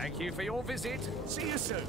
Thank you for your visit. See you soon.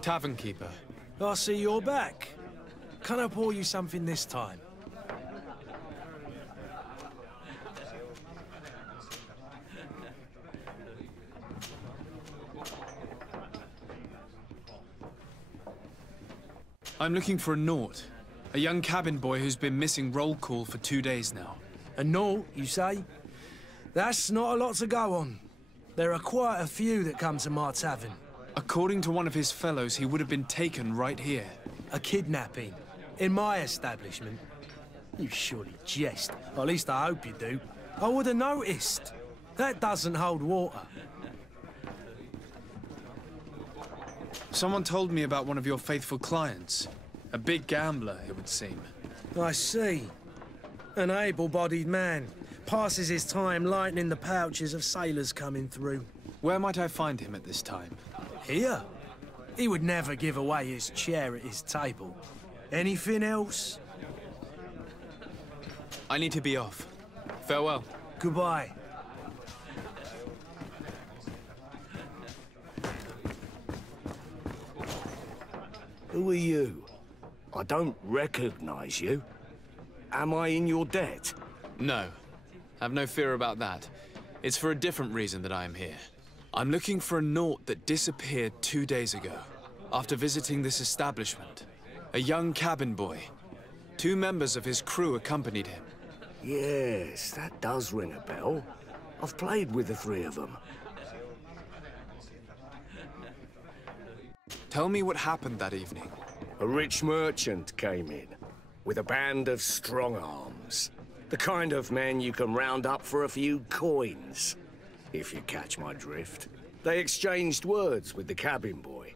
Tavern keeper. I see you're back. Can I pour you something this time? I'm looking for a Naut. A young cabin boy who's been missing roll call for 2 days now. A Naut, you say? That's not a lot to go on. There are quite a few that come to my tavern. According to one of his fellows, he would have been taken right here. A kidnapping? In my establishment? You surely jest. Or at least I hope you do. I would have noticed. That doesn't hold water. Someone told me about one of your faithful clients. A big gambler, it would seem. I see. An able-bodied man. Passes his time lightening the pouches of sailors coming through. Where might I find him at this time? Here? He would never give away his chair at his table. Anything else? I need to be off. Farewell. Goodbye. Who are you? I don't recognize you. Am I in your debt? No. Have no fear about that. It's for a different reason that I am here. I'm looking for a Naut that disappeared 2 days ago, after visiting this establishment. A young cabin boy. 2 members of his crew accompanied him. Yes, that does ring a bell. I've played with the 3 of them. Tell me what happened that evening. A rich merchant came in, with a band of strong arms. The kind of men you can round up for a few coins, if you catch my drift. They exchanged words with the cabin boy.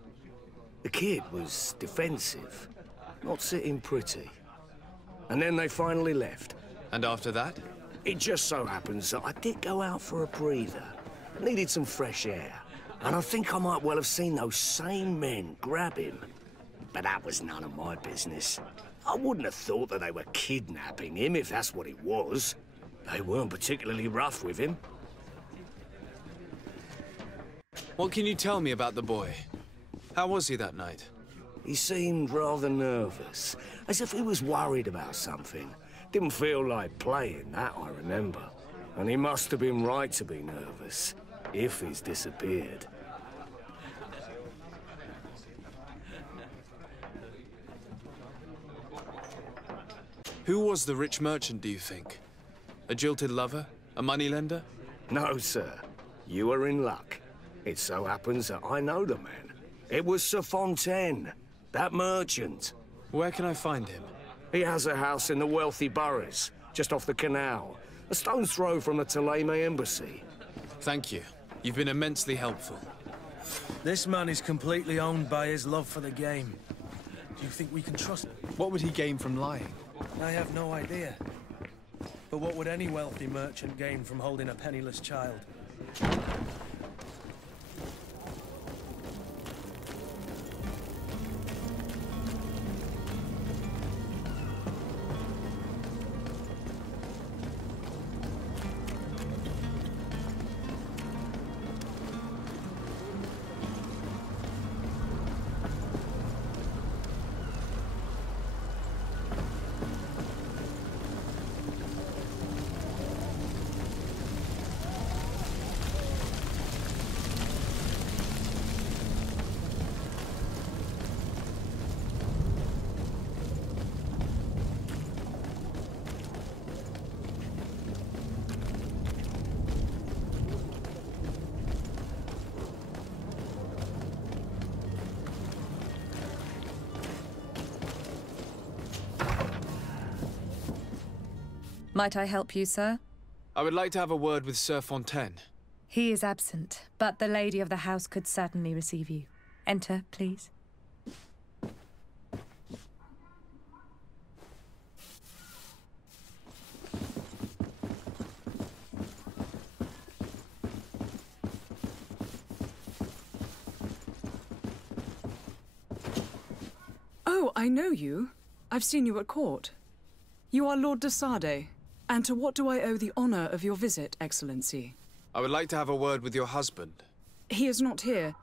The kid was defensive, not sitting pretty. And then they finally left. And after that? It just so happens that I did go out for a breather. Needed some fresh air. And I think I might well have seen those same men grab him. But that was none of my business. I wouldn't have thought that they were kidnapping him if that's what it was. They weren't particularly rough with him. What can you tell me about the boy? How was he that night? He seemed rather nervous, as if he was worried about something. Didn't feel like playing, that I remember. And he must have been right to be nervous, if he's disappeared. Who was the rich merchant, do you think? A jilted lover? A moneylender? No, sir. You are in luck. It so happens that I know the man. It was Sir Fontaine, that merchant. Where can I find him? He has a house in the wealthy boroughs, just off the canal. A stone's throw from the Theleme embassy. Thank you. You've been immensely helpful. This man is completely owned by his love for the game. Do you think we can trust him? What would he gain from lying? I have no idea. But what would any wealthy merchant gain from holding a penniless child? Might I help you, sir? I would like to have a word with Sir Fontaine. He is absent, but the lady of the house could certainly receive you. Enter, please. Oh, I know you. I've seen you at court. You are Lord de Sade. And to what do I owe the honor of your visit, Excellency? I would like to have a word with your husband. He is not here,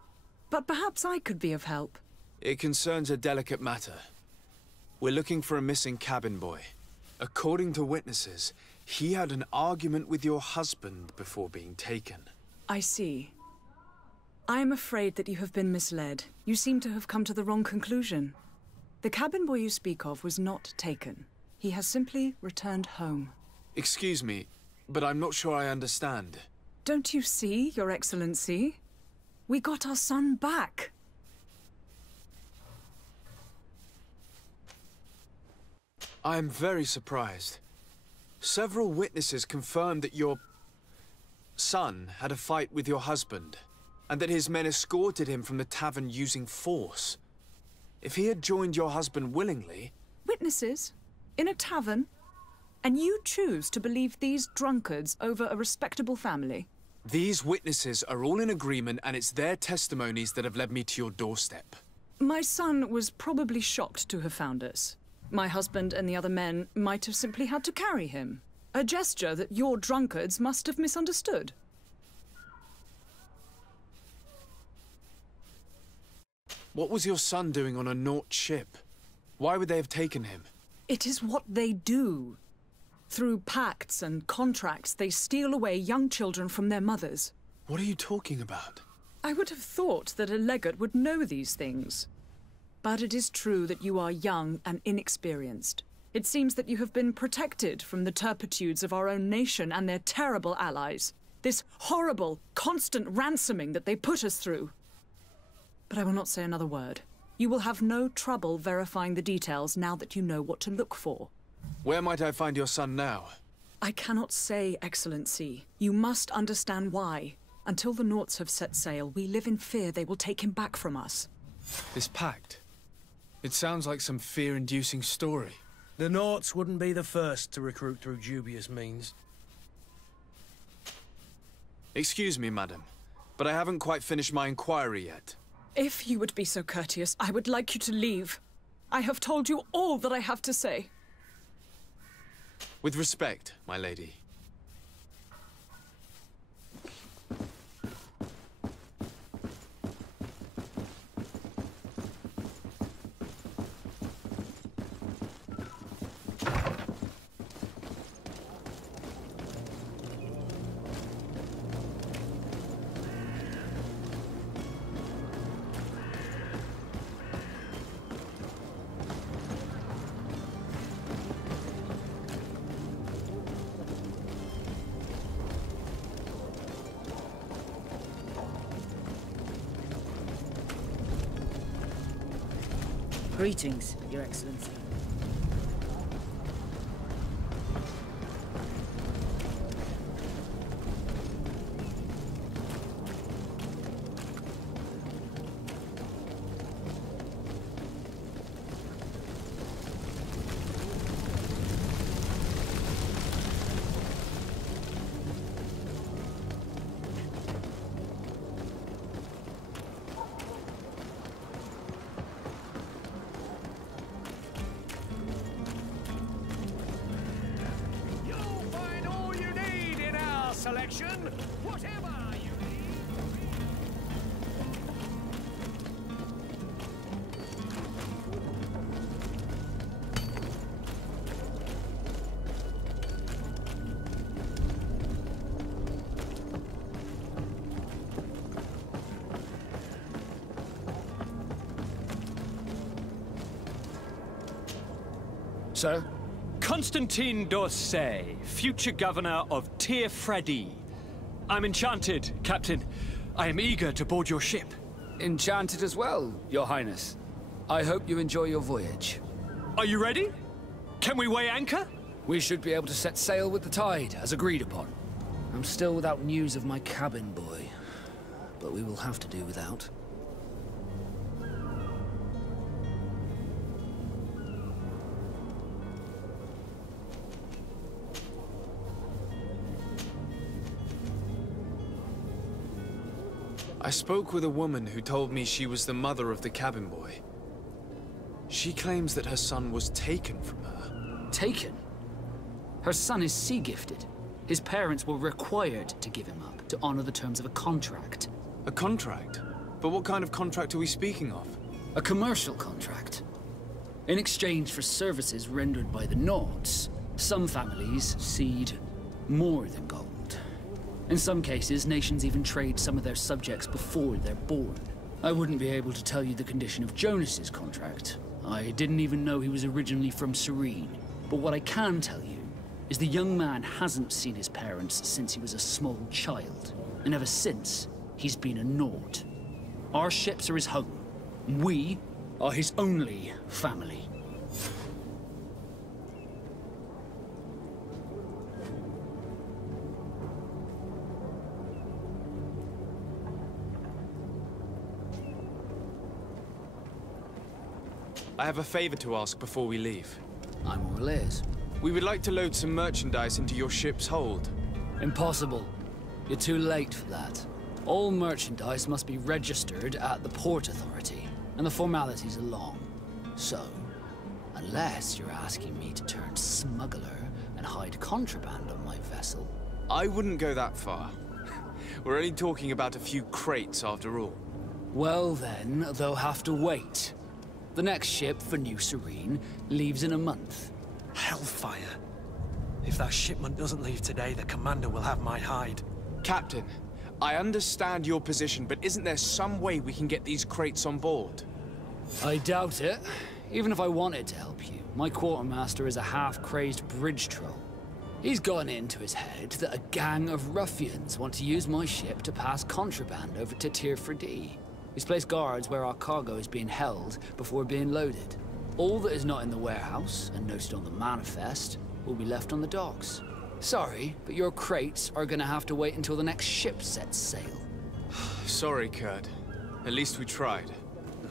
but perhaps I could be of help. It concerns a delicate matter. We're looking for a missing cabin boy. According to witnesses, he had an argument with your husband before being taken. I see. I am afraid that you have been misled. You seem to have come to the wrong conclusion. The cabin boy you speak of was not taken. He has simply returned home. Excuse me, but I'm not sure I understand. Don't you see, Your Excellency? We got our son back. I am very surprised. Several witnesses confirmed that your son had a fight with your husband, and that his men escorted him from the tavern using force. If he had joined your husband willingly... Witnesses? In a tavern? And you choose to believe these drunkards over a respectable family? These witnesses are all in agreement, and it's their testimonies that have led me to your doorstep. My son was probably shocked to have found us. My husband and the other men might have simply had to carry him. A gesture that your drunkards must have misunderstood. What was your son doing on a Naut ship? Why would they have taken him? It is what they do. Through pacts and contracts, they steal away young children from their mothers. What are you talking about? I would have thought that a legate would know these things. But it is true that you are young and inexperienced. It seems that you have been protected from the turpitudes of our own nation and their terrible allies. This horrible, constant ransoming that they put us through. But I will not say another word. You will have no trouble verifying the details now that you know what to look for. Where might I find your son now? I cannot say, Excellency. You must understand why. Until the Nauts have set sail, we live in fear they will take him back from us. This pact? It sounds like some fear-inducing story. The Nauts wouldn't be the first to recruit through dubious means. Excuse me, madam, but I haven't quite finished my inquiry yet. If you would be so courteous, I would like you to leave. I have told you all that I have to say. With respect, my lady. Greetings, Your Excellency. Selection, whatever you need. Sir? Constantine d'Orsay, future governor of Tir-Freddy. I'm enchanted, Captain. I am eager to board your ship. Enchanted as well, Your Highness. I hope you enjoy your voyage. Are you ready? Can we weigh anchor? We should be able to set sail with the tide, as agreed upon. I'm still without news of my cabin boy, but we will have to do without. I spoke with a woman who told me she was the mother of the cabin boy. She claims that her son was taken from her. Taken? Her son is sea-gifted. His parents were required to give him up to honor the terms of a contract. A contract? But what kind of contract are we speaking of? A commercial contract. In exchange for services rendered by the Nords, some families cede more than gold. In some cases, nations even trade some of their subjects before they're born. I wouldn't be able to tell you the condition of Jonas's contract. I didn't even know he was originally from Serene. But what I can tell you is the young man hasn't seen his parents since he was a small child. And ever since, he's been a Nord. Our ships are his home. We are his only family. I have a favor to ask before we leave. I'm all ears. We would like to load some merchandise into your ship's hold. Impossible. You're too late for that. All merchandise must be registered at the Port Authority, and the formalities are long. So, unless you're asking me to turn smuggler and hide contraband on my vessel... I wouldn't go that far. We're only talking about a few crates after all. Well then, they'll have to wait. The next ship for New Serene leaves in a month. Hellfire. If that shipment doesn't leave today, the commander will have my hide. Captain, I understand your position, but isn't there some way we can get these crates on board? I doubt it. Even if I wanted to help you, my quartermaster is a half-crazed bridge troll. He's gotten into his head that a gang of ruffians want to use my ship to pass contraband over to Tir Freddy. He's placed guards where our cargo is being held before being loaded. All that is not in the warehouse, and noted on the manifest, will be left on the docks. Sorry, but your crates are gonna have to wait until the next ship sets sail. Sorry, Kurt. At least we tried.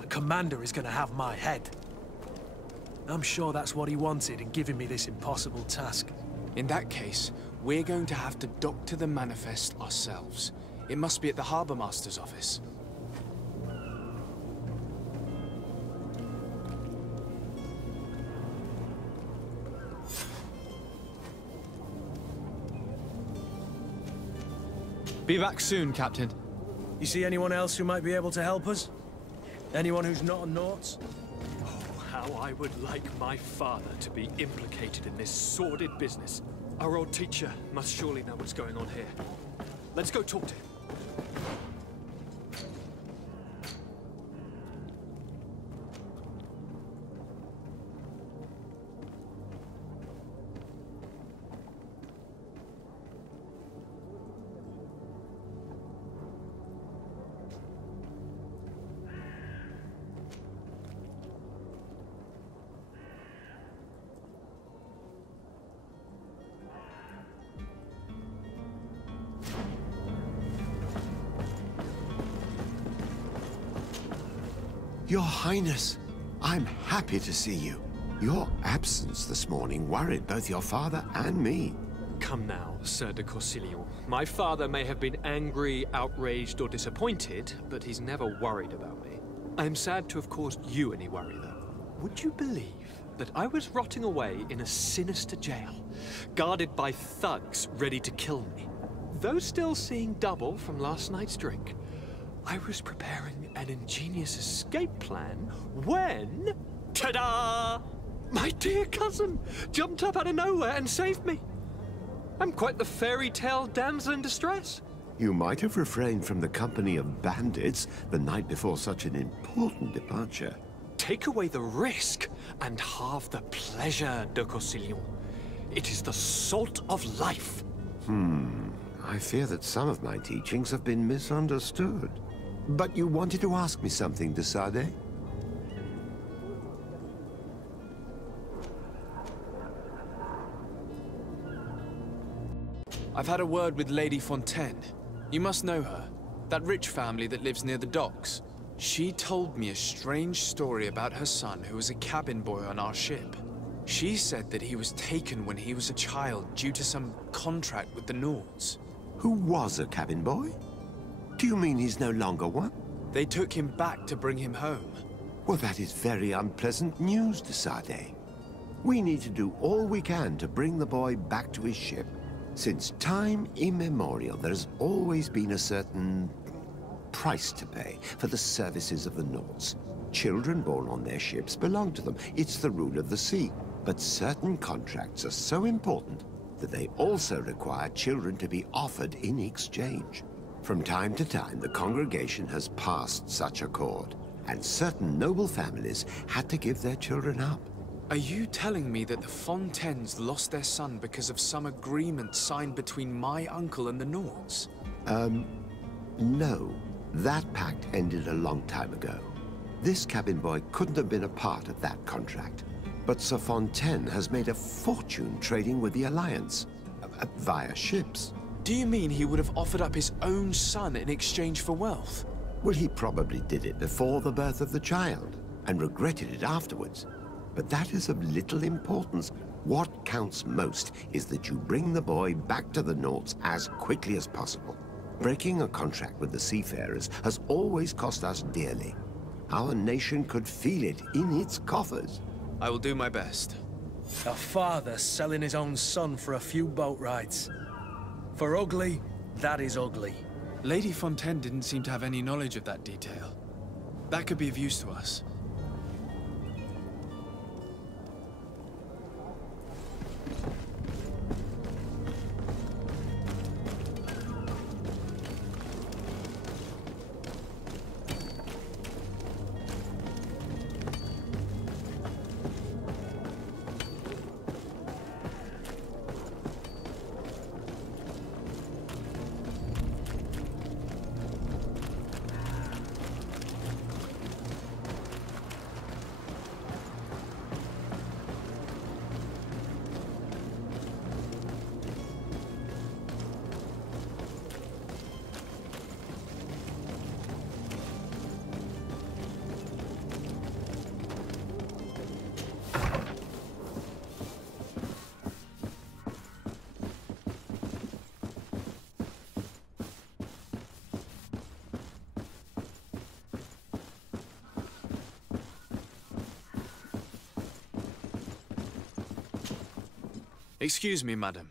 The commander is gonna have my head. I'm sure that's what he wanted in giving me this impossible task. In that case, we're going to have to dock to the manifest ourselves. It must be at the Harbour Master's office. Be back soon, Captain. You see anyone else who might be able to help us? Anyone who's not a Nords? Oh, how I would like my father to be implicated in this sordid business. Our old teacher must surely know what's going on here. Let's go talk to him. Your Highness, I'm happy to see you. Your absence this morning worried both your father and me. Come now, Sir de Corsilion. My father may have been angry, outraged, or disappointed, but he's never worried about me. I am sad to have caused you any worry, though. Would you believe that I was rotting away in a sinister jail, guarded by thugs ready to kill me? Though still seeing double from last night's drink, I was preparing an ingenious escape plan when... Ta-da! My dear cousin jumped up out of nowhere and saved me. I'm quite the fairy tale damsel in distress. You might have refrained from the company of bandits the night before such an important departure. Take away the risk and halve the pleasure, de Corsilion. It is the salt of life. I fear that some of my teachings have been misunderstood. But you wanted to ask me something, de Sade? I've had a word with Lady Fontaine. You must know her. That rich family that lives near the docks. She told me a strange story about her son who was a cabin boy on our ship. She said that he was taken when he was a child due to some contract with the Nords. Who was a cabin boy? Do you mean he's no longer one? They took him back to bring him home. Well, that is very unpleasant news, de Sade. We need to do all we can to bring the boy back to his ship. Since time immemorial, there's always been a certain price to pay for the services of the Nords. Children born on their ships belong to them. It's the rule of the sea. But certain contracts are so important that they also require children to be offered in exchange. From time to time, the congregation has passed such accord, and certain noble families had to give their children up. Are you telling me that the Fontaines lost their son because of some agreement signed between my uncle and the Nords? No. That pact ended a long time ago. This cabin boy couldn't have been a part of that contract. But Sir Fontaine has made a fortune trading with the Alliance, via ships. Do you mean he would have offered up his own son in exchange for wealth? Well, he probably did it before the birth of the child, and regretted it afterwards. But that is of little importance. What counts most is that you bring the boy back to the Nords as quickly as possible. Breaking a contract with the seafarers has always cost us dearly. Our nation could feel it in its coffers. I will do my best. A father selling his own son for a few boat rides. For ugly, that is ugly. Lady Fontaine didn't seem to have any knowledge of that detail. That could be of use to us. Excuse me, madam,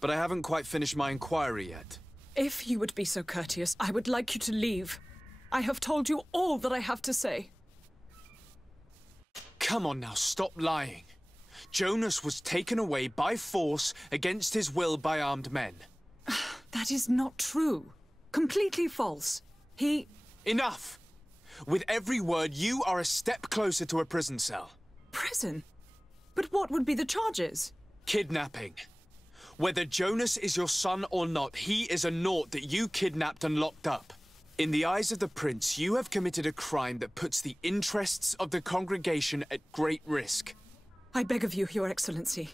but I haven't quite finished my inquiry yet. If you would be so courteous, I would like you to leave. I have told you all that I have to say. Come on now, stop lying. Jonas was taken away by force against his will by armed men. That is not true. Completely false. He... Enough! With every word, you are a step closer to a prison cell. Prison? But what would be the charges? Kidnapping. Whether Jonas is your son or not, he is a Nord that you kidnapped and locked up. In the eyes of the Prince, you have committed a crime that puts the interests of the congregation at great risk. I beg of you, Your Excellency.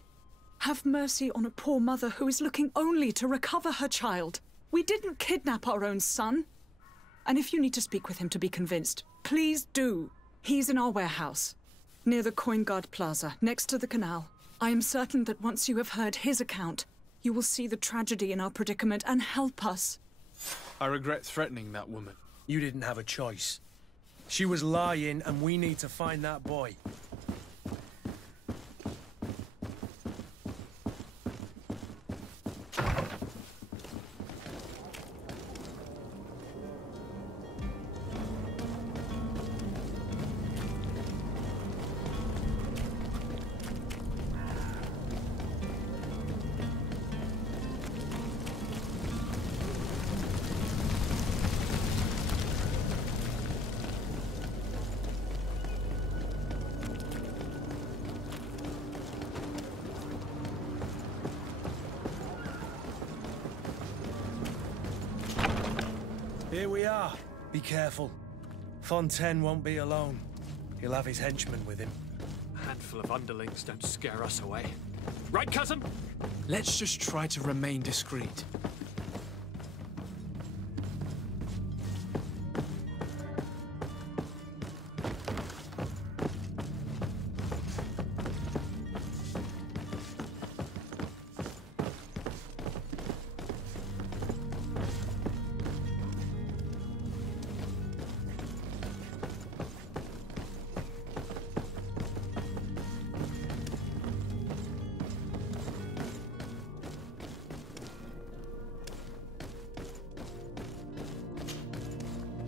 Have mercy on a poor mother who is looking only to recover her child. We didn't kidnap our own son. And if you need to speak with him to be convinced, please do. He's in our warehouse, near the Coin Guard Plaza, next to the canal. I am certain that once you have heard his account, you will see the tragedy in our predicament and help us. I regret threatening that woman. You didn't have a choice. She was lying, and we need to find that boy. Here we are. Be careful. Fontaine won't be alone. He'll have his henchmen with him. And handful of underlings don't scare us away. Right, cousin? Let's just try to remain discreet.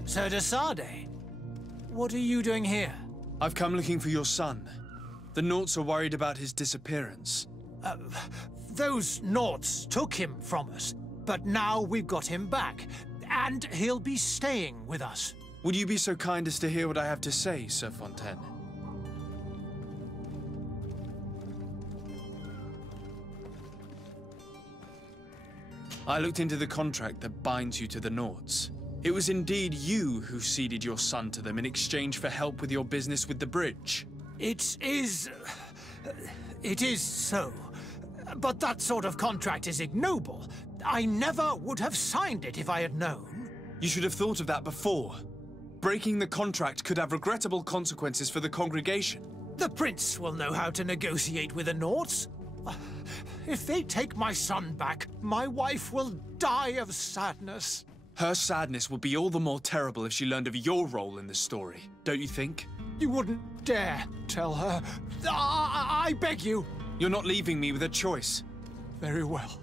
Sir de Sade, what are you doing here? I've come looking for your son. The Naughts are worried about his disappearance. Those Naughts took him from us, but now we've got him back, and he'll be staying with us. Would you be so kind as to hear what I have to say, Sir Fontaine? I looked into the contract that binds you to the Naughts. It was indeed you who ceded your son to them in exchange for help with your business with the bridge. It is so. But that sort of contract is ignoble. I never would have signed it if I had known. You should have thought of that before. Breaking the contract could have regrettable consequences for the congregation. The prince will know how to negotiate with the Naughts. If they take my son back, my wife will die of sadness. Her sadness would be all the more terrible if she learned of your role in the story, don't you think? You wouldn't dare tell her. I beg you. You're not leaving me with a choice. Very well.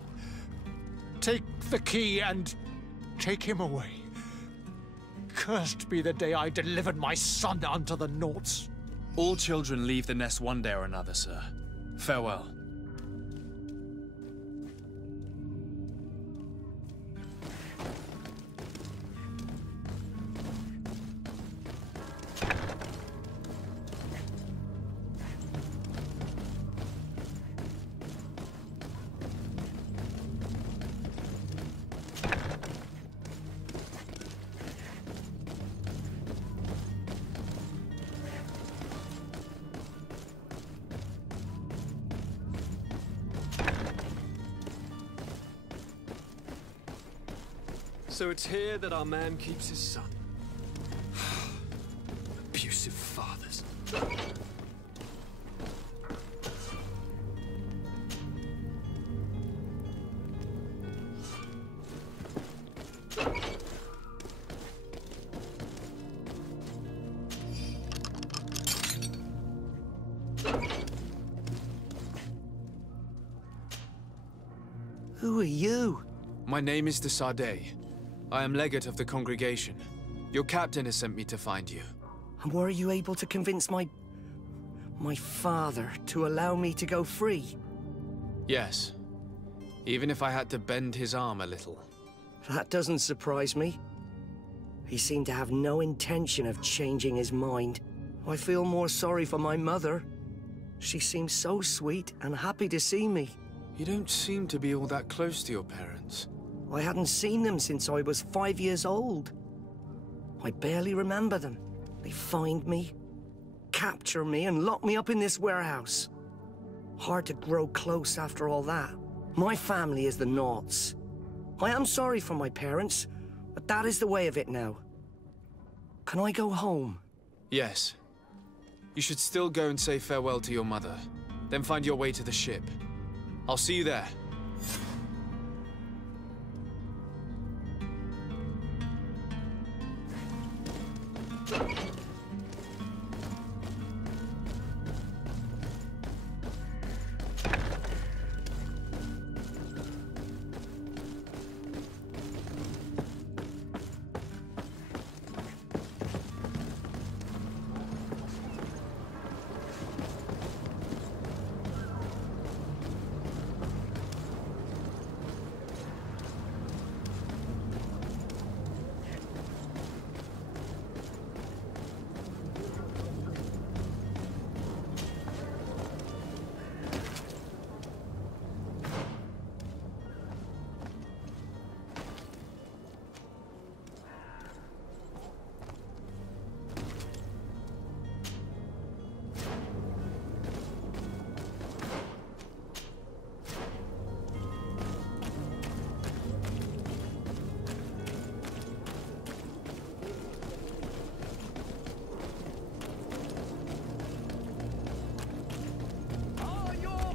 Take the key and take him away. Cursed be the day I delivered my son unto the Naughts. All children leave the nest one day or another, sir. Farewell. So it's here that our man keeps his son. Abusive fathers. Who are you? My name is de Sade. I am legate of the congregation. Your captain has sent me to find you. And were you able to convince my father to allow me to go free? Yes. Even if I had to bend his arm a little. That doesn't surprise me. He seemed to have no intention of changing his mind. I feel more sorry for my mother. She seems so sweet and happy to see me. You don't seem to be all that close to your parents. I hadn't seen them since I was 5 years old. I barely remember them. They find me, capture me, and lock me up in this warehouse. Hard to grow close after all that. My family is the Naughts. I am sorry for my parents, but that is the way of it now. Can I go home? Yes. You should still go and say farewell to your mother. Then find your way to the ship. I'll see you there.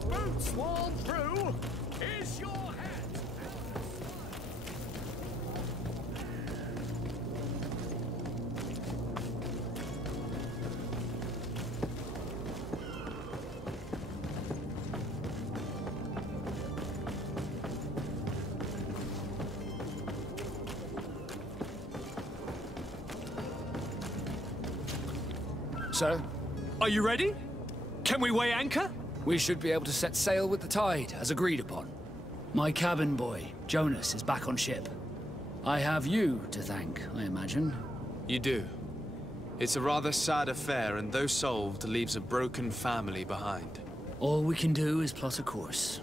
your boots worn through? Is your hat? Sir, Are you ready? Can we weigh anchor? we should be able to set sail with the tide, as agreed upon. My cabin boy, Jonas, is back on ship. I have you to thank, I imagine. You do. It's a rather sad affair, and though solved, leaves a broken family behind. All we can do is plot a course.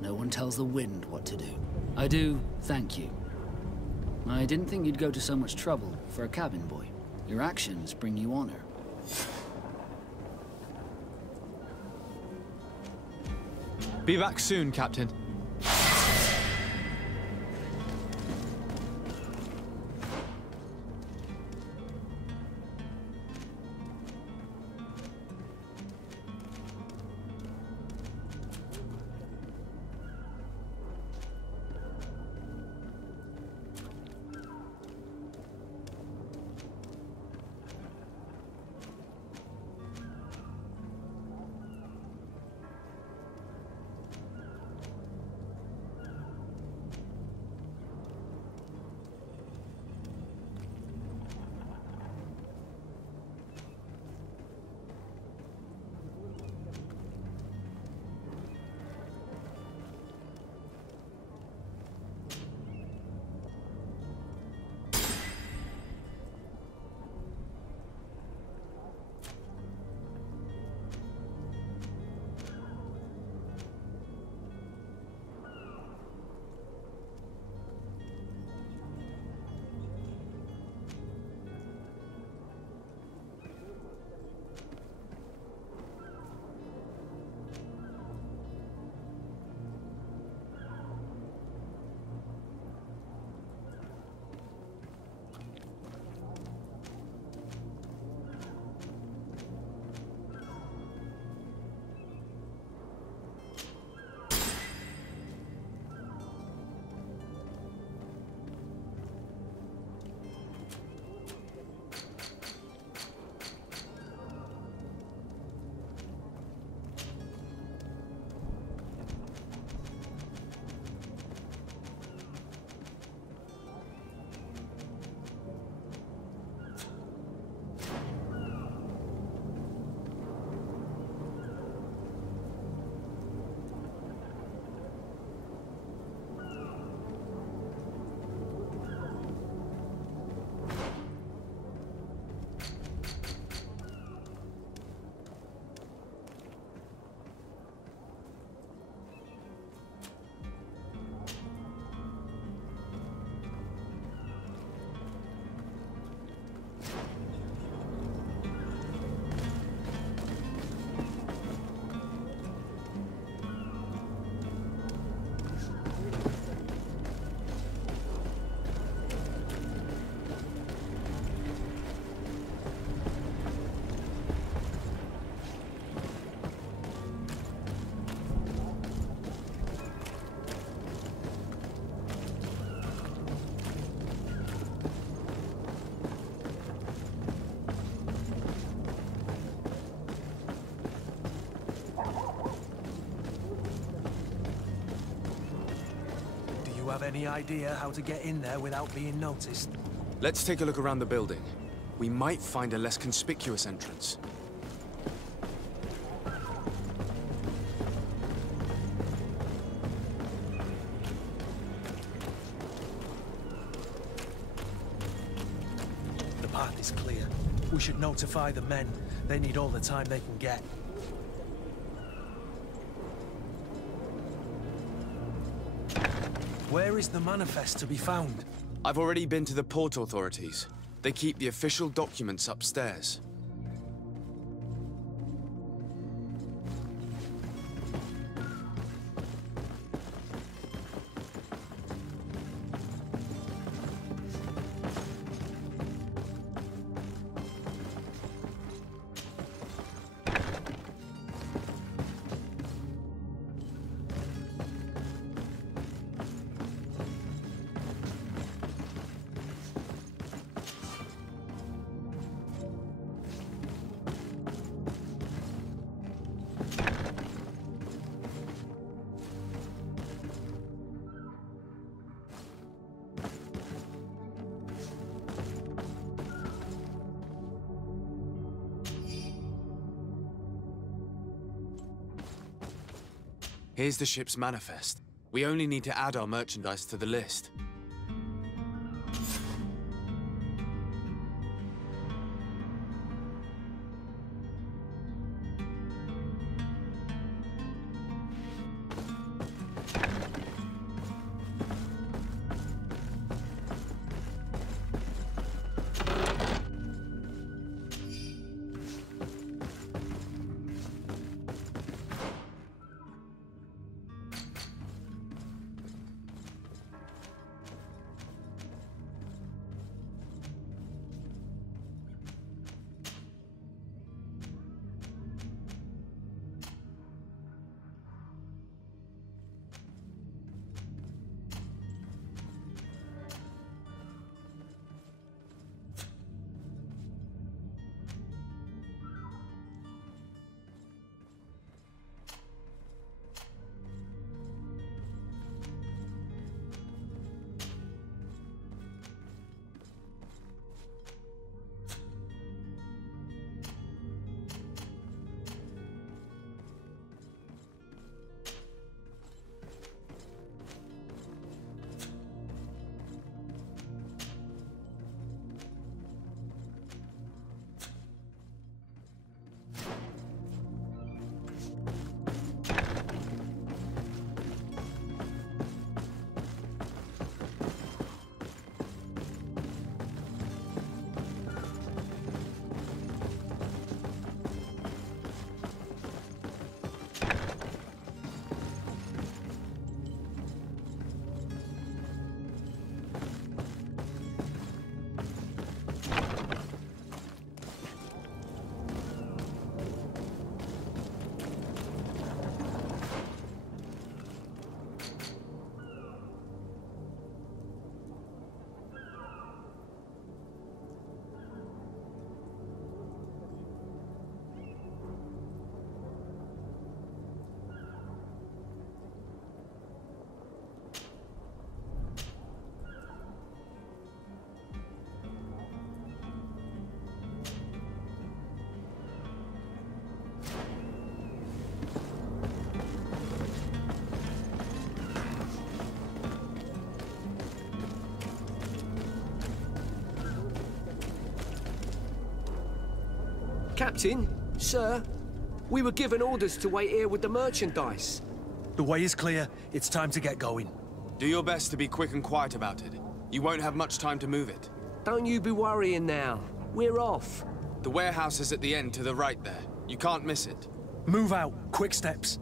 No one tells the wind what to do. I do thank you. I didn't think you'd go to so much trouble for a cabin boy. Your actions bring you honor. Be back soon, Captain. Have any idea how to get in there without being noticed? Let's take a look around the building. We might find a less conspicuous entrance. The path is clear. We should notify the men. They need all the time they can get. Where is the manifest to be found? I've already been to the port authorities. They keep the official documents upstairs. Here's the ship's manifest. We only need to add our merchandise to the list. Captain, sir, we were given orders to wait here with the merchandise. The way is clear. It's time to get going. Do your best to be quick and quiet about it. You won't have much time to move it. Don't you be worrying now. We're off. The warehouse is at the end to the right there. You can't miss it. Move out. Quick steps.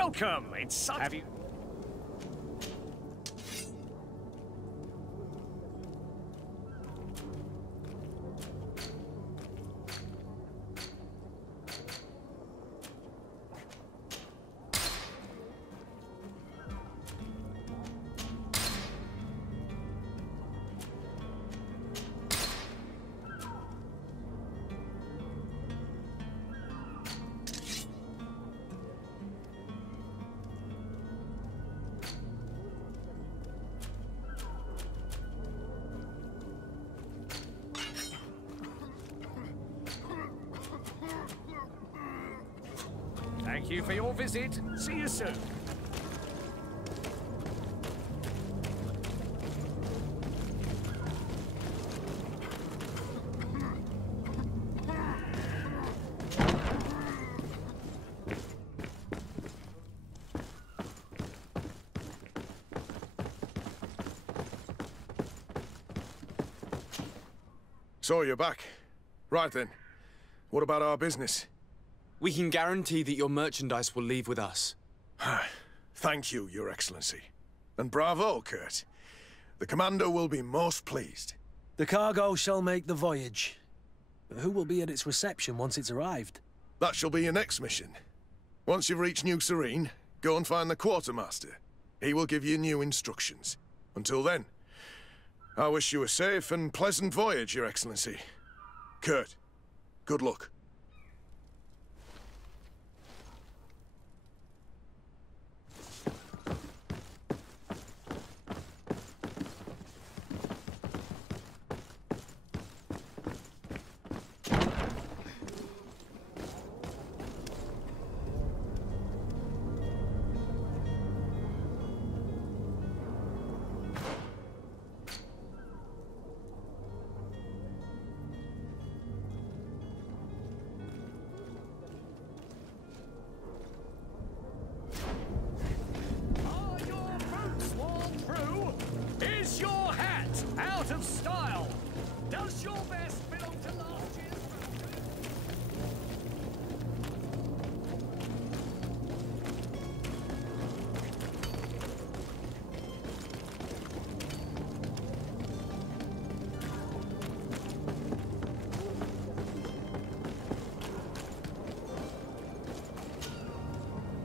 Welcome. It's such... Have you... Thank you for your visit. See you soon. So you're back. Right then. What about our business? We can guarantee that your merchandise will leave with us. Thank you, Your Excellency. And bravo, Kurt. The Commander will be most pleased. The cargo shall make the voyage. But who will be at its reception once it's arrived? That shall be your next mission. Once you've reached New Serene, go and find the Quartermaster. He will give you new instructions. Until then, I wish you a safe and pleasant voyage, Your Excellency. Kurt, good luck.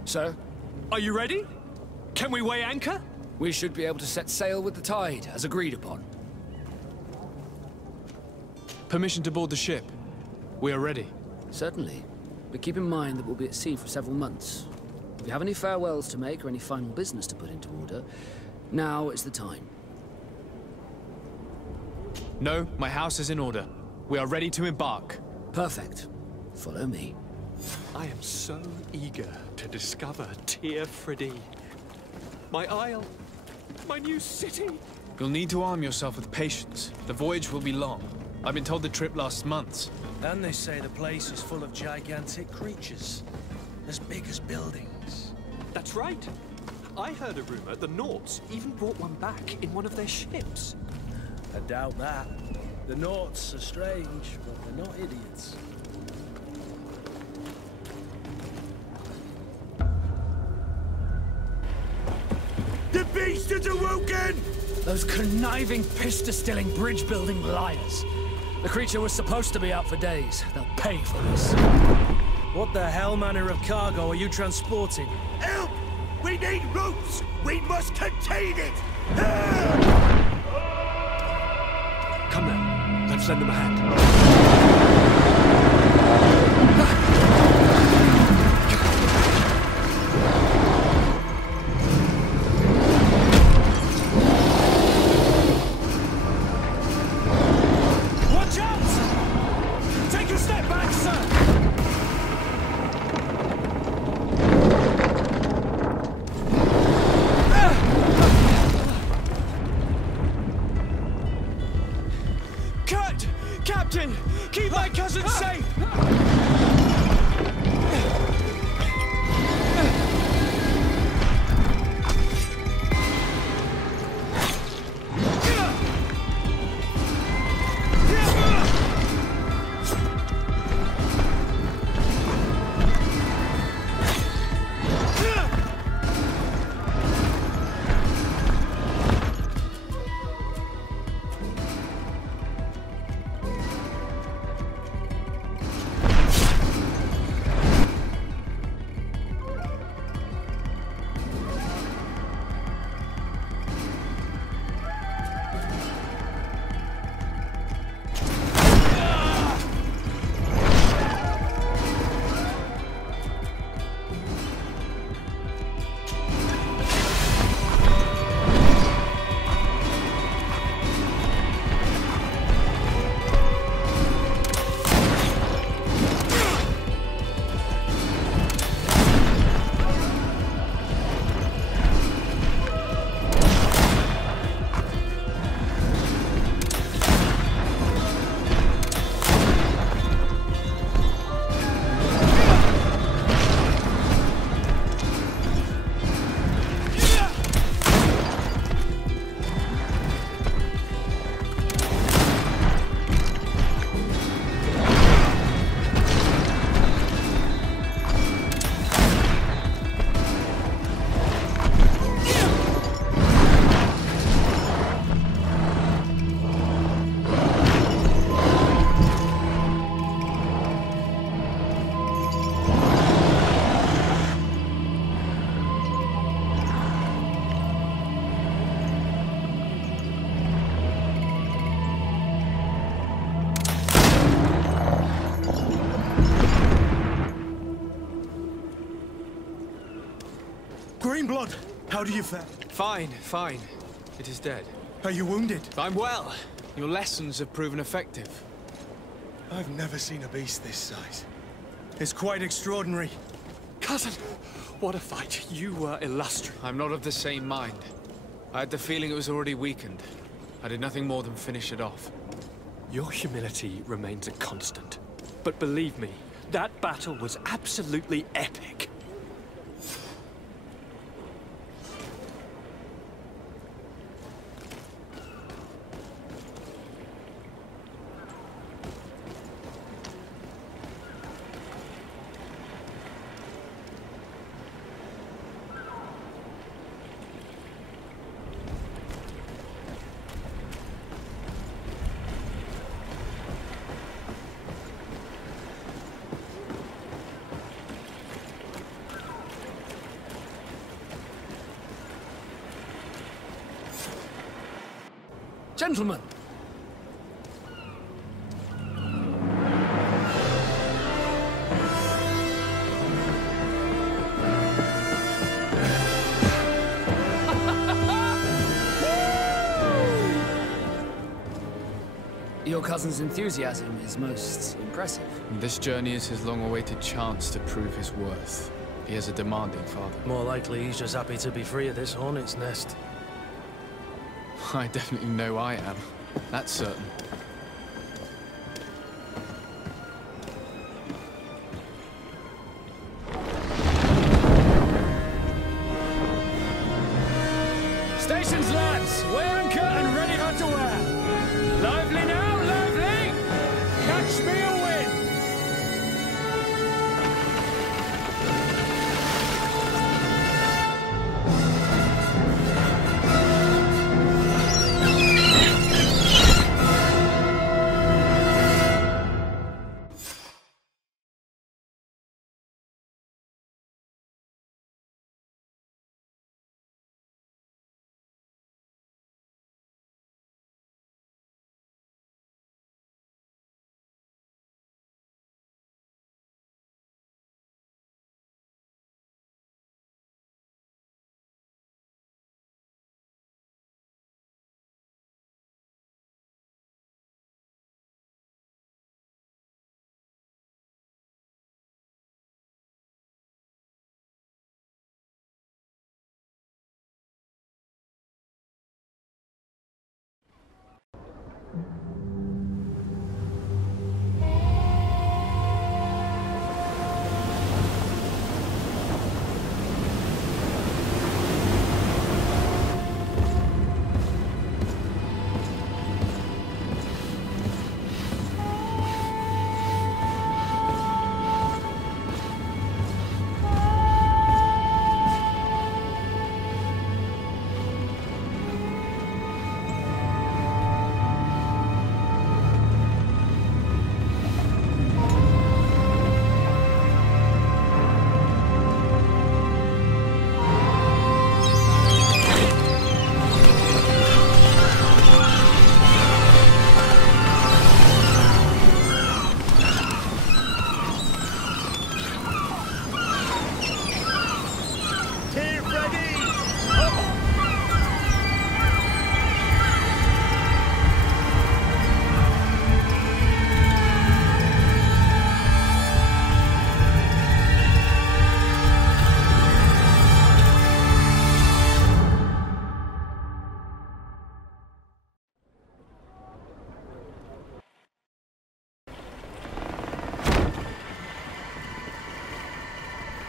Sir? Are you ready? Can we weigh anchor? We should be able to set sail with the tide, as agreed upon. Permission to board the ship. We are ready. Certainly. But keep in mind that we'll be at sea for several months. If you have any farewells to make or any final business to put into order, now is the time. No, my house is in order. We are ready to embark. Perfect. Follow me. I am so eager to discover Tir Friddy. My isle, my new city. You'll need to arm yourself with patience. The voyage will be long. I've been told the trip lasts months. And they say the place is full of gigantic creatures, as big as buildings. That's right. I heard a rumor the Nauts even brought one back in one of their ships. I doubt that. The Nauts are strange, but they're not idiots. The beast is awoken! Those conniving, piss-distilling, bridge-building liars. The creature was supposed to be out for days. They'll pay for this. What the hell manner of cargo are you transporting? Help! We need ropes! We must contain it! Come now, let's lend them a hand. Captain! Keep my cousin safe! in blood. How do you fare? Fine, fine. It is dead. Are you wounded? I'm well. Your lessons have proven effective. I've never seen a beast this size. It's quite extraordinary. Cousin, what a fight. You were illustrious. I'm not of the same mind. I had the feeling it was already weakened. I did nothing more than finish it off. Your humility remains a constant. But believe me, that battle was absolutely epic. Gentlemen! Your cousin's enthusiasm is most impressive. This journey is his long-awaited chance to prove his worth. He has a demanding father. More likely he's just happy to be free of this hornet's nest. I definitely know I am. That's certain. Stations, lads! Weigh anchor and ready her to wear! Lively now, lively! Catch me a wind!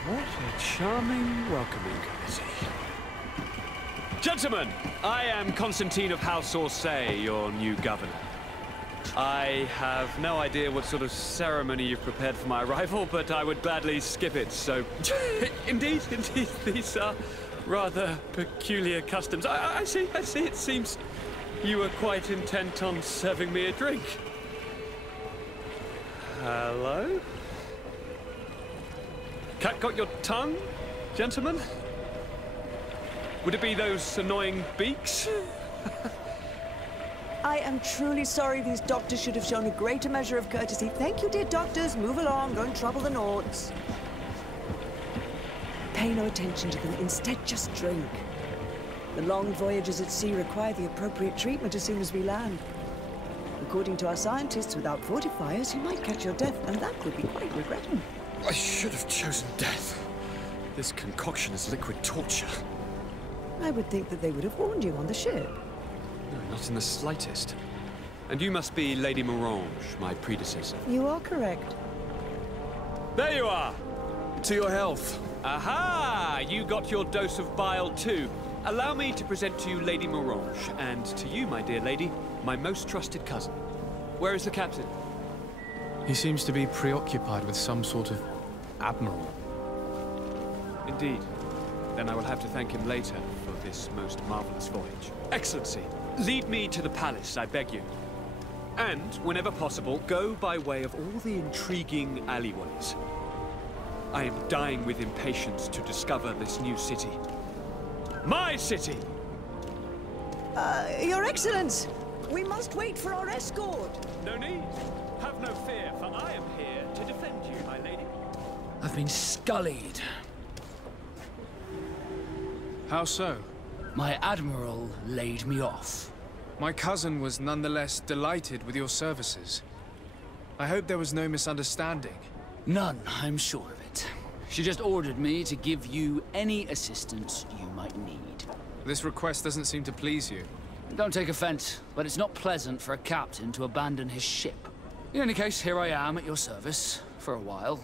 What a charming welcoming committee. Gentlemen, I am Constantine of House Orsay, your new governor. I have no idea what sort of ceremony you've prepared for my arrival, but I would gladly skip it, so... Indeed, these are rather peculiar customs. I see, it seems you were quite intent on serving me a drink. Hello? Cat got your tongue, gentlemen? Would it be those annoying beaks? I am truly sorry. These doctors should have shown a greater measure of courtesy. Thank you, dear doctors. Move along. Don't trouble the Nords. pay no attention to them. Instead, just drink. The long voyages at sea require the appropriate treatment as soon as we land. According to our scientists, without fortifiers, you might catch your death, and that would be quite regrettable. I should have chosen death. This concoction is liquid torture. I would think that they would have warned you on the ship. No, not in the slightest. And you must be Lady Morange, my predecessor. You are correct. There you are! To your health. Aha! You got your dose of bile too. Allow me to present to you Lady Morange, and to you, my dear lady, my most trusted cousin. Where is the captain? He seems to be preoccupied with some sort of admiral. Indeed. Then I will have to thank him later for this most marvelous voyage. Excellency, lead me to the palace, I beg you. And, whenever possible, go by way of all the intriguing alleyways. I am dying with impatience to discover this new city. My city! Your Excellence! We must wait for our escort! No need. Have no fear, for I am here to defend you, my lady. I've been scullied. How so? My admiral laid me off. My cousin was nonetheless delighted with your services. I hope there was no misunderstanding. None, I'm sure of it. She just ordered me to give you any assistance you might need. This request doesn't seem to please you. Don't take offense, but it's not pleasant for a captain to abandon his ship. In any case, here I am at your service, for a while.